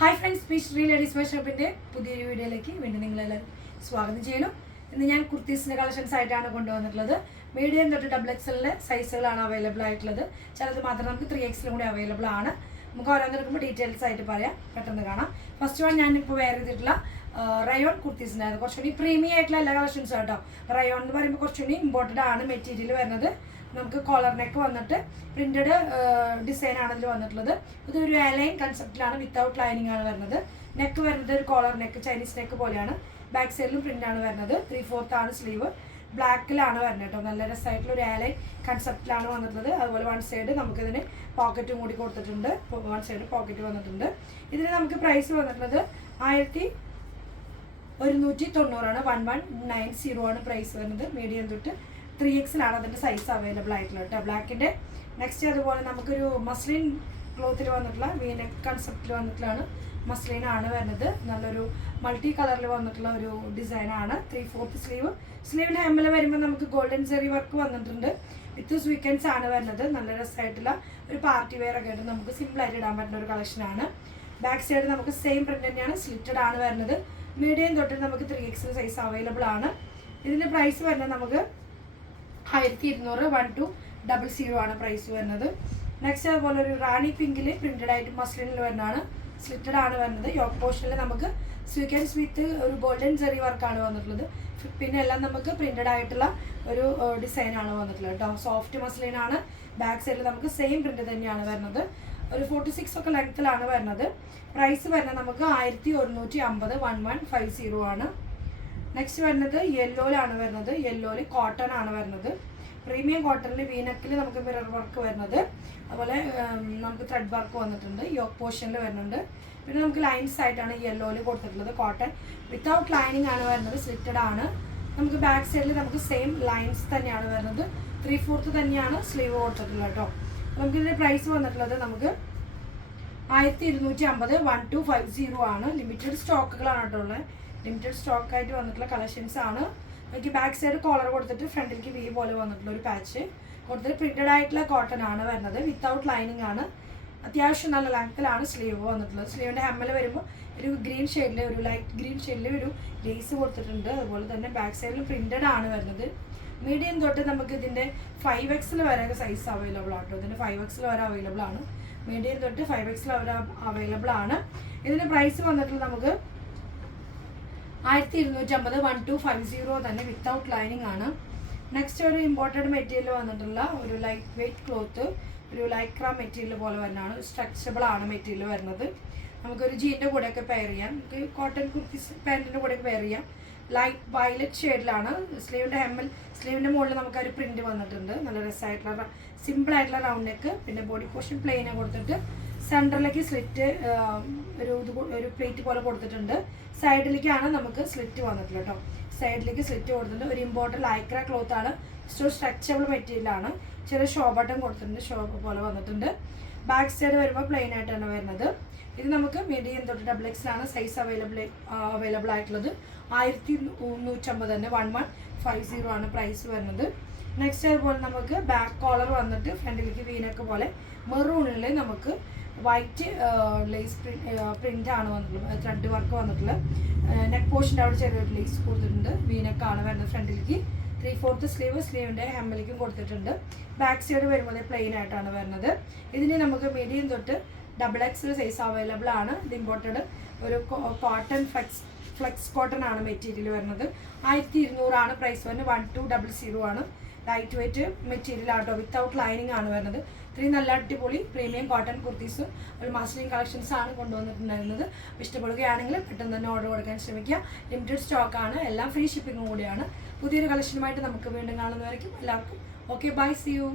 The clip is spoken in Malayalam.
Hi friends fish Sri ladies fashion ഷോപ്പിന്റെ പുതിയൊരു വീഡിയോയിലേക്ക് വീണ്ടും നിങ്ങളെല്ലാവരും സ്വാഗതം ചെയ്യുന്നു. ഇന്ന് ഞാൻ കുർത്തീസിന്റെ കളക്ഷൻസ് ആയിട്ടാണ് കൊണ്ടുവന്നിട്ടുള്ളത്. മീഡിയം തൊട്ട് ഡബിൾ എക്സലിന്റെ സൈസുകളാണ് അവൈലബിൾ ആയിട്ടുള്ളത്. ചിലത് മാത്രം നമുക്ക് ത്രീ എക്സലും കൂടി അവൈലബിൾ ആണ്. നമുക്ക് ഓരോന്നെടുക്കുമ്പോൾ ഡീറ്റെയിൽസ് ആയിട്ട് പറയാം. പെട്ടെന്ന് കാണാം. ഫസ്റ്റ് വൺ ഞാൻ ഇപ്പോൾ വെയർ ചെയ്തിട്ടുള്ള റയോൺ കുർത്തീസിനായിരുന്നു കുറച്ചുകൂടി പ്രീമിയം ആയിട്ടുള്ള എല്ലാ കളക്ഷൻസും കേട്ടോ റയോൺ എന്ന് പറയുമ്പോൾ കുറച്ചുകൂടി ഇമ്പോർട്ടന്റ് ആണ് മെറ്റീരിയൽ വരുന്നത്. നമുക്ക് കോളർ നെക്ക് വന്നിട്ട് പ്രിന്റഡ് ഡിസൈൻ ആണ് ഇതിൽ വന്നിട്ടുള്ളത്. ഇത് ഒരു അലൈൻ കൺസെപ്റ്റിലാണ് വിത്തൗട്ട് ലൈനിങ് ആണ് വരുന്നത്. നെക്ക് വരുന്നത് ഒരു കോളർ നെക്ക് ചൈനീസ് നെക്ക് പോലെയാണ്. ബാക്ക് സൈഡിലും പ്രിന്റ് ആണ് വരുന്നത്. ത്രീ ഫോർത്ത് ആണ് സ്ലീവ് ബ്ലാക്കിലാണ് വരുന്നത് കേട്ടോ. നല്ല രസമായിട്ടുള്ള ഒരു ആലൈൻ കൺസെപ്റ്റിലാണ് വന്നിട്ടുള്ളത്. അതുപോലെ വൺ സൈഡ് നമുക്കിതിന് പോക്കറ്റും കൂടി കൊടുത്തിട്ടുണ്ട്. വൺ സൈഡ് പോക്കറ്റ് വന്നിട്ടുണ്ട്. ഇതിന് നമുക്ക് പ്രൈസ് വന്നിട്ടുള്ളത് ആയിരത്തി ഒരുന്നൂറ്റി തൊണ്ണൂറാണ്. വൺ വൺ നയൻ സീറോ ആണ് പ്രൈസ് വരുന്നത്. മീഡിയം തൊട്ട് ത്രീ എക്സിലാണ് അതിന്റെ സൈസ് അവൈലബിൾ ആയിട്ടുള്ളത് കേട്ടോ ബ്ലാക്കിന്റെ നെക്സ്റ്റ് അതുപോലെ നമുക്കൊരു മസ്ലിൻ ക്ലോത്തിൽ വന്നിട്ടുള്ള വീന കൺസെപ്റ്റിൽ വന്നിട്ടുള്ളതാണ് മസ്ലിൻ ആണ് വരുന്നത്. നല്ലൊരു മൾട്ടി കളറിൽ വന്നിട്ടുള്ള ഒരു ഡിസൈനാണ് ത്രീ ഫോർത്ത് സ്ലീവ് സ്ലീവിന്റെ ഹെമ്മിൽ വരുമ്പോൾ നമുക്ക് ഗോൾഡൻ ചെറി വർക്ക് വന്നിട്ടുണ്ട്. വിത്ത് സ്വീക്കൻസ് ആണ് വരുന്നത്. നല്ല രസമായിട്ടുള്ള ഒരു പാർട്ടി വെയർ ഒക്കെ ആയിട്ട് നമുക്ക് സിമ്പിളായിട്ട് ഇടാൻ പറ്റുന്ന ഒരു കളക്ഷനാണ് ബാക്ക് സൈഡ് നമുക്ക് സെയിം പ്രിന്റ് തന്നെയാണ്. സ്ലിറ്റഡ് ആണ് വരുന്നത്. മീഡിയം തൊട്ട് നമുക്ക് ത്രീ എക്സ് സൈസ് അവൈലബിൾ ആണ്. ഇതിന്റെ പ്രൈസ് വരുന്നത് നമുക്ക് ആയിരത്തി ഇരുന്നൂറ് വൺ ടു ഡബിൾ സീറോ ആണ് പ്രൈസ് വരുന്നത്. നെക്സ്റ്റ് അതുപോലെ ഒരു റാണി പിങ്കിൽ പ്രിന്റഡ് ആയിട്ട് മസ്ലിനിൽ വരുന്നതാണ്. സ്ലിറ്റഡ് ആണ് വരുന്നത്. യോക്ക് പോർഷനിൽ നമുക്ക് സ്വീക്കൻസ് വിത്ത് ഒരു ഗോൾഡൻ ചെറി വർക്കാണ് വന്നിട്ടുള്ളത്. പിന്നെ എല്ലാം നമുക്ക് പ്രിന്റഡ് ആയിട്ടുള്ള ഒരു ഡിസൈൻ ആണ് വന്നിട്ടുള്ളത് സോഫ്റ്റ് മസ്ലിനാണ് ബാക്ക് സൈഡിൽ നമുക്ക് സെയിം പ്രിന്റ് തന്നെയാണ് വരുന്നത്. ഒരു ഫോർട്ടി സിക്സ് ഒക്കെ ലെങ്ത്തിലാണ് വരുന്നത്. പ്രൈസ് വരുന്നത് നമുക്ക് ആയിരത്തി ഒരുന്നൂറ്റി അമ്പത് വൺ വൺ ഫൈവ് സീറോ ആണ്. നെക്സ്റ്റ് വരുന്നത് യെല്ലോയിലാണ് വരുന്നത്. യെല്ലോയിൽ കോട്ടൺ ആണ് വരുന്നത്. പ്രീമിയം കോട്ടണിൽ വീനക്കിൽ നമുക്ക് മിറർ വർക്ക് വരുന്നത്. അതുപോലെ നമുക്ക് ത്രെഡ് വർക്ക് വന്നിട്ടുണ്ട്. യോക്ക് പോർഷനിൽ വരുന്നുണ്ട്. പിന്നെ നമുക്ക് ലൈൻസ് ആയിട്ടാണ് യെല്ലോയിൽ കൊടുത്തിട്ടുള്ളത് കോട്ടൺ വിത്തൗട്ട് ലൈനിങ് ആണ് വരുന്നത് സ്ലിറ്റഡ് ആണ്. നമുക്ക് ബാക്ക് സൈഡിൽ നമുക്ക് സെയിം ലൈൻസ് തന്നെയാണ് വരുന്നത്. ത്രീ ഫോർത്ത് തന്നെയാണ് സ്ലീവ് കൊടുത്തിട്ടുള്ളത് കേട്ടോ. നമുക്ക് ഇതിന്റെ പ്രൈസ് വന്നിട്ടുള്ളത് നമുക്ക് ആയിരത്തി ഇരുന്നൂറ്റി അമ്പത് വൺ ടു ഫൈവ് സീറോ ആണ്. ലിമിറ്റഡ് സ്റ്റോക്കുകളാണ് കേട്ടോ ഉള്ളത്. ലിമിറ്റഡ് സ്റ്റോക്ക് ആയിട്ട് വന്നിട്ടുള്ള കളക്ഷൻസ് ആണ്. എനിക്ക് ബാക്ക് സൈഡ് കോളർ കൊടുത്തിട്ട് ഫ്രണ്ടിലേക്ക് വി പോലെ വന്നിട്ടുള്ള ഒരു പാച്ച് കൊടുത്തിട്ട് പ്രിന്റഡ് ആയിട്ടുള്ള കോട്ടൺ ആണ് വരുന്നത്. വിത്തൗട്ട് ലൈനിങ് ആണ്. അത്യാവശ്യം നല്ല ലെങ്ത്തിലാണ് സ്ലീവ് വന്നിട്ടുള്ളത്. സ്ലീവിന്റെ ഹെമ്മൽ വരുമ്പോൾ ഒരു ഗ്രീൻ ഷെയ്ഡിൽ ഒരു ലൈറ്റ് ഗ്രീൻ ഷെയ്ഡിൽ ഒരു ലേസ് കൊടുത്തിട്ടുണ്ട്. അതുപോലെ തന്നെ ബാക്ക് സൈഡിൽ പ്രിന്റഡ് ആണ് വരുന്നത്. മീഡിയം തൊട്ട് നമുക്ക് ഇതിന്റെ ഫൈവ് എക്സിൽ വരെ സൈസ് അവൈലബിൾ ആട്ടോ. ഇതിന്റെ ഫൈവ് എക്സിൽ വരെ അവൈലബിൾ ആണ്. മീഡിയം തൊട്ട് ഫൈവ് എക്സിൽ വരെ അവൈലബിൾ ആണ്. ഇതിന്റെ പ്രൈസ് വന്നിട്ട് നമുക്ക് ആയിരത്തി ഇരുന്നൂറ്റി അമ്പത് വൺ ടു ഫൈവ് സീറോ തന്നെ വിത്തൗട്ട് ലൈനിങ് ആണ്. നെക്സ്റ്റ് ഒരു ഇമ്പോർട്ടന്റ് മെറ്റീരിയൽ വന്നിട്ടുള്ള ഒരു ലൈറ്റ് വെയ്റ്റ് ക്ലോത്ത് ഒരു ലൈക്ര മെറ്റീരിയൽ പോലെ വരുന്നതാണ് സ്ട്രെച്ചബിൾ ആണ് മെറ്റീരിയൽ വരുന്നത്. നമുക്കൊരു ജീന്റെ കൂടെയൊക്കെ പെയർ ചെയ്യാം. നമുക്ക് കോട്ടൺ കുർത്തീസ് പാന്റിന്റെ കൂടെയൊക്കെ പെയർ ചെയ്യാം. ലൈറ്റ് വയലറ്റ് ഷെയ്ഡിലാണ് സ്ലീവിന്റെ ഹെമ്മൽ സ്ലീവിന്റെ മുകളിൽ നമുക്ക് ഒരു പ്രിന്റ് വന്നിട്ടുണ്ട്. നല്ല രസമായിട്ടുള്ള സിമ്പിൾ ആയിട്ടുള്ള റൗണ്ട് നെക്ക് പിന്നെ ബോഡി പോർഷൻ പ്ലെയിനെ കൊടുത്തിട്ട് സെന്ററിലേക്ക് സ്ലിറ്റ് ഒരു ഇത് ഒരു പ്ലേറ്റ് പോലെ കൊടുത്തിട്ടുണ്ട്. സൈഡിലേക്കാണ് നമുക്ക് സ്ലിറ്റ് വന്നിട്ടുള്ളത് കേട്ടോ സൈഡിലേക്ക് സ്ലിറ്റ് കൊടുത്തിട്ടുണ്ട്. ഒരു ഇമ്പോർട്ടന്റ് ലൈക്ര ക്ലോത്ത് ആണ്. സ്റ്റോ സ്ട്രെച്ചബിൾ മെറ്റീരിയലാണ് ചെറിയ ഷോ ബട്ടൺ കൊടുത്തിട്ടുണ്ട്. ഷോ പോലെ വന്നിട്ടുണ്ട്. ബാക്ക് സൈഡ് വരുമ്പോൾ പ്ലെയിൻ ആയിട്ടാണ് വരുന്നത്. ഇത് നമുക്ക് മീഡിയം തൊട്ട് ഡബിൾ എക്സ് ആണ് സൈസ് അവൈലബിൾ അവൈലബിൾ ആയിട്ടുള്ളത്. ആയിരത്തി നൂറ്റമ്പത് തന്നെ. വൺ വൺ ഫൈവ് സീറോ ആണ് പ്രൈസ് വരുന്നത്. നെക്സ്റ്റ് അതുപോലെ നമുക്ക് ബാക്ക് കോളർ വന്നിട്ട് ഫ്രണ്ടിലേക്ക് വീനൊക്കെ പോലെ. മെറൂണിൽ നമുക്ക് വൈറ്റ് ലേസ് പ്രിന്റ് ആണ് വന്നിട്ടുള്ളത്. ത്രെഡ് വർക്ക് വന്നിട്ടുള്ളത്. നെക്ക് പോർഷന്റെ അവിടെ ചെറിയൊരു ലേസ് കൊടുത്തിട്ടുണ്ട്. വീനക്കാണ് വരുന്നത് ഫ്രണ്ടിലേക്ക് ത്രീ ഫോർത്ത് സ്ലീവ് സ്ലീവിന്റെ ഹെമ്മലിക്കും കൊടുത്തിട്ടുണ്ട്. ബാക്ക് സൈഡ് വരുമ്പോൾ പ്ലെയിൻ ആയിട്ടാണ് വരുന്നത്. ഇതിന് നമുക്ക് മീഡിയം തൊട്ട് ഡബിൾ എക്സ് സൈസ് അവൈലബിൾ ആണ്. ഇത് ഇമ്പോർട്ടഡ് ഒരു കോട്ടൺ ഫ്ലെക്സ് ഫ്ലെക്സ് കോട്ടൺ ആണ് മെറ്റീരിയൽ വരുന്നത്. ആയിരത്തി ഇരുന്നൂറാണ് പ്രൈസ് വരുന്നത്. വൺ ടു ഡബിൾ സീറോ ആണ്. ലൈറ്റ് വെയിറ്റ് മെറ്റീരിയൽ ആട്ടോ വിത്തൗട്ട് ലൈനിങ് ആണ് വരുന്നത്. ഇത്രയും നല്ല അടിപൊളി പ്രീമിയം കോട്ടൺ കുർത്തീസും ഒരു മാസ്ലിൻ കളക്ഷൻസ് ആണ് കൊണ്ടുവന്നിട്ടുണ്ടായിരുന്നത്. ഇഷ്ടപ്പെടുകയാണെങ്കിൽ പെട്ടെന്ന് തന്നെ ഓർഡർ കൊടുക്കാൻ ശ്രമിക്കുക. ലിമിറ്റഡ് സ്റ്റോക്ക് ആണ് എല്ലാം ഫ്രീ ഷിപ്പിംഗ് കൂടിയാണ്. പുതിയൊരു കളക്ഷനുമായിട്ട് നമുക്ക് വീണ്ടും കാണുന്നവരേക്കും എല്ലാവർക്കും ഓക്കെ ബൈ സി യു